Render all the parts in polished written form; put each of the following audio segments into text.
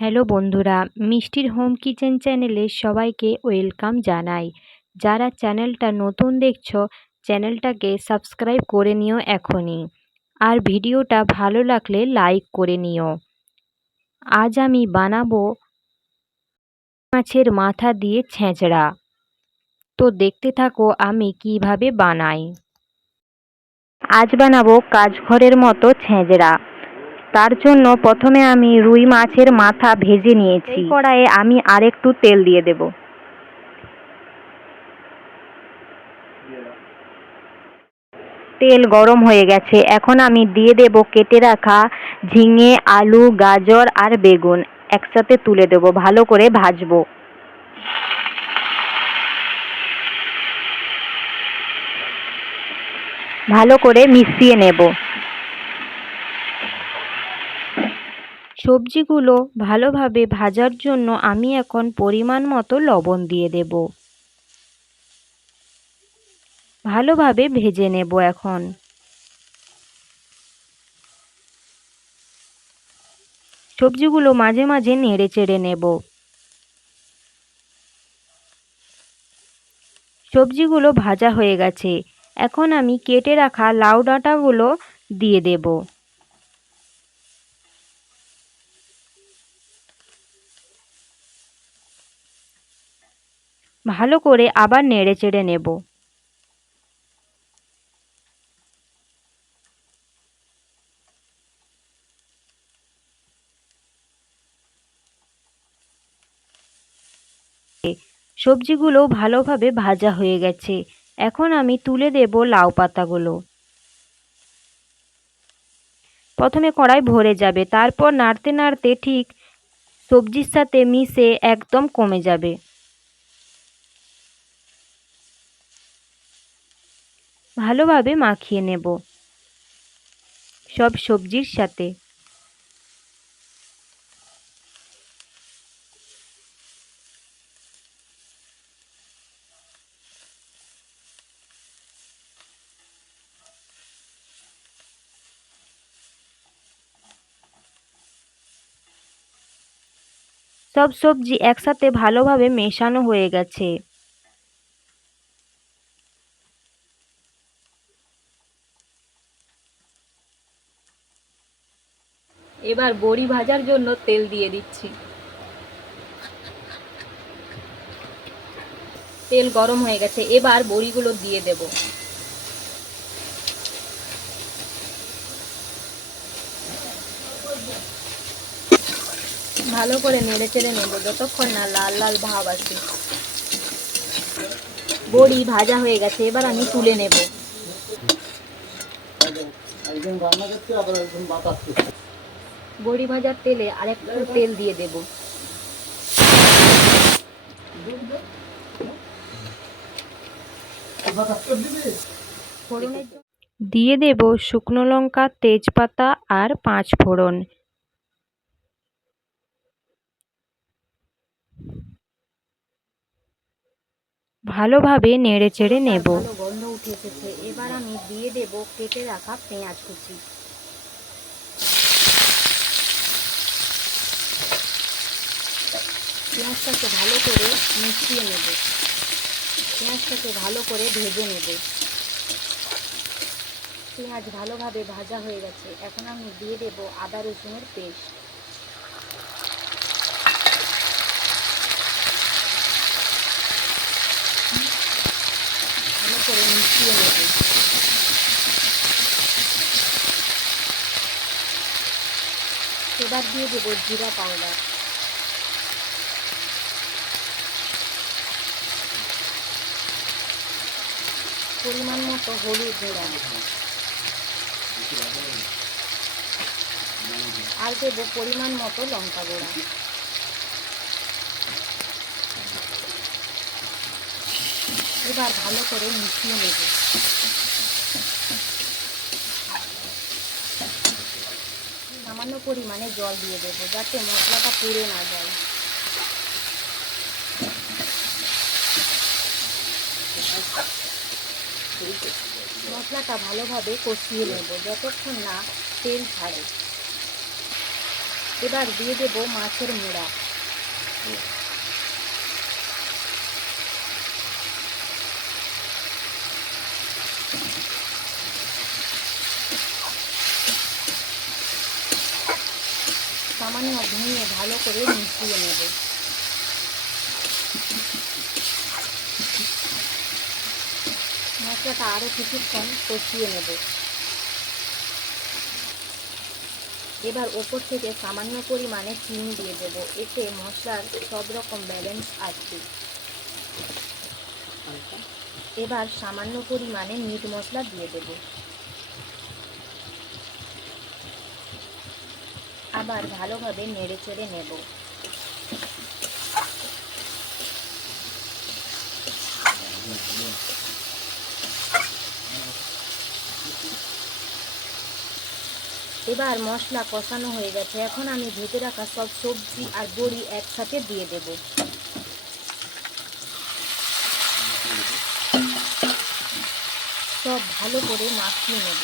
Hello বন্ধুরা, মিষ্টির home kitchen চ্যানেলে সবাইকে ওয়েলকাম জানাই। যারা চ্যানেলটা নতুন দেখছো, চ্যানেলটাকে সাবস্ক্রাইব করে নিও এখনই। আর ভিডিওটা ভালো লাগলে লাইক করে নিও। আজ আমি বানাবো মাছের মাথা দিয়ে ছেঁচড়া। তো দেখতে থাকো আমি কিভাবে বানাই। আজ বানাবো কাজঘরের মতো ছেঁচড়া। তার জন্য প্রথমে আমি রুই মাছের মাথা ভেজে নিয়েছি। কড়াইয়ে আমি আরেকটু তেল দিয়ে দেব। তেল গরম হয়ে গেছে, এখন আমি দিয়ে দেব কেটে রাখা ঝিঙে, আলু, গাজর আর বেগুন একসাথে তুলে দেব, ভালো করে ভাজবো। ভালো করে মিশিয়ে নেব। সবজিগুলো ভালোভাবে ভাজার জন্য আমি এখন পরিমাণ মতো লবণ দিয়ে দেব। ভালোভাবে ভেজে নেব এখন। সবজিগুলো মাঝে মাঝে নেড়ে চেড়ে নেব। সবজিগুলো ভাজা হয়ে গেছে, এখন আমি কেটে রাখা লাউ ডাঁটাগুলো দিয়ে দেব। ভালো করে আবার নেড়ে চেড়ে নেব। সবজিগুলো ভালোভাবে ভাজা হয়ে গেছে, এখন আমি তুলে দেব লাউ পাতাগুলো। প্রথমে কড়াই ভরে যাবে, তারপর নাড়তে নাড়তে ঠিক সবজির সাথে মিশে একদম কমে যাবে। ভালোভাবে মাখিয়ে নেব সব সবজির সাথে। সব সবজি একসাথে ভালোভাবে মেশানো হয়ে গেছে। এবার বড়ি ভাজার জন্য তেল দিয়ে দিচ্ছি। তেল গরম হয়ে গেছে, এবার বড়িগুলো দিয়ে দেব। ভালো করে নেড়ে চেড়ে নেব যতক্ষণ না লাল লাল ভাব আসে। বড়ি ভাজা হয়ে গেছে, এবার আমি তুলে নেব। বড়ি ভাজার তেলে আরেকটু তেল দিয়ে দেব। দিয়ে দেব শুকনো লঙ্কা, তেজপাতা আর 5 ফোড়ন। ভালোভাবে নেড়ে চেড়ে নেব। ভালো গন্ধ উঠে এসেছে, এবার আমি দিয়ে দেব কেটে রাখা পেঁয়াজ কুচি। পেঁয়াজটাকে ভালো করে মিশিয়ে নেব। পেঁয়াজটাকে ভালো করে ভেজে নেব। পেঁয়াজ ভালোভাবে ভাজা হয়ে গেছে, এখন আমি দিয়ে দেব আদা রসুনের পেস্ট। ভালো করে মিশিয়ে নেব। এবার দিয়ে দেব জিরা পাউডার। পরিমাণ মতো হলুদ গুঁড়া আর দেব পরিমাণ মতো লঙ্কা গুঁড়া। এবার ভালো করে মিশিয়ে নেব। সামান্য পরিমাণে জল দিয়ে দেব যাতে মশলাটা পুড়ে না যায়। মশলাটা ভালোভাবে কষিয়ে নেব যতক্ষণ না তেল ছাড়ে। এবার দিয়ে দেব মাছের মুড়া। সামান্য ভেঙে ভালো করে মিশিয়ে নেব। মশলাটা আরও কিছুক্ষণ কষিয়ে নেব। এবার ওপর থেকে সামান্য পরিমাণে চিনি দিয়ে দেব, এতে মশলার সব রকম ব্যালেন্স আসবে। এবার সামান্য পরিমাণে মিট মশলা দিয়ে দেব। আবার ভালোভাবে নেড়ে চেড়ে নেব। এবার মশলা কষানো হয়ে গেছে, এখন আমি ভেজে রাখা সব সবজি আর বড়ি একসাথে দিয়ে দেব। সব ভালো করে মাখিয়ে নেব।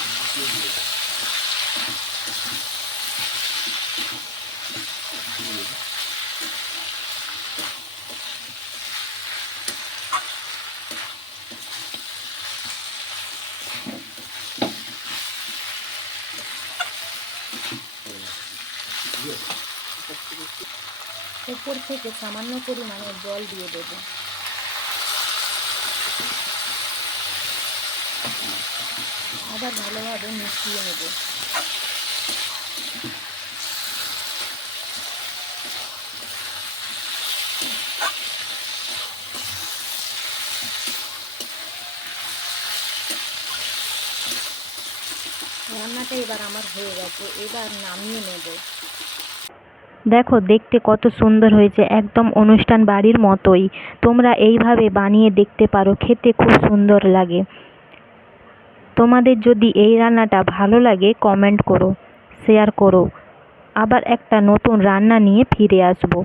উপর থেকে সামান্য পরিমাণে জল দিয়ে দেব। আবার ভালোভাবে মিশিয়ে নেব। রান্নাটা এবার আমার হয়ে গেছে, এবার নামিয়ে নেব। দেখো দেখতে কত সুন্দর হয়েছে, একদম অনুষ্ঠান বাড়ির মতোই। তোমরা এইভাবে বানিয়ে দেখতে পারো, খেতে খুব সুন্দর লাগে। তোমাদের যদি এই রান্নাটা ভালো লাগে কমেন্ট করো, শেয়ার করো। আবার একটা নতুন রান্না নিয়ে ফিরে আসবো।